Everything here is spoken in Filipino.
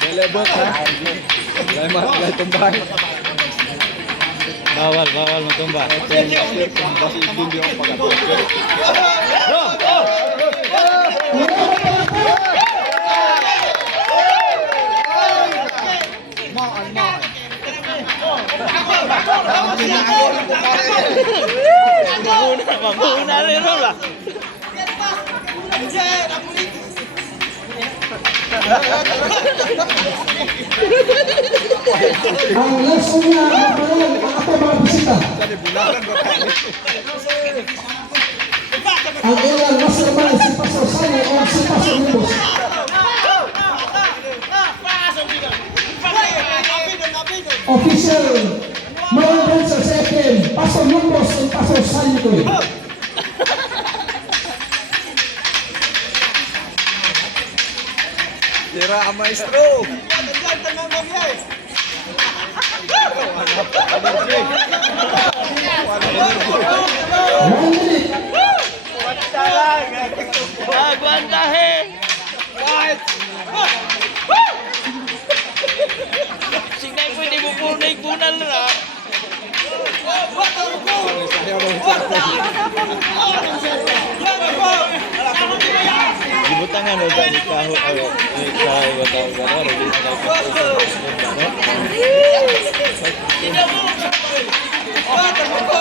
Belebot ha. Wala tumbay. Bawal matumba. Mamuna rin ba? Ang lesson niya, ang mga bisita. Ang ilang mastermind si Pastor Sani o si Pastor Nibos. Official mga dancer sa FM, Pastor Nibos and Pastor Sani ko. Tira ang maestro. Aguantahe. Signay pwede mo punay kunal na. Gibutangan o dyan ikaho ayo. Ikaho wataw release na ito.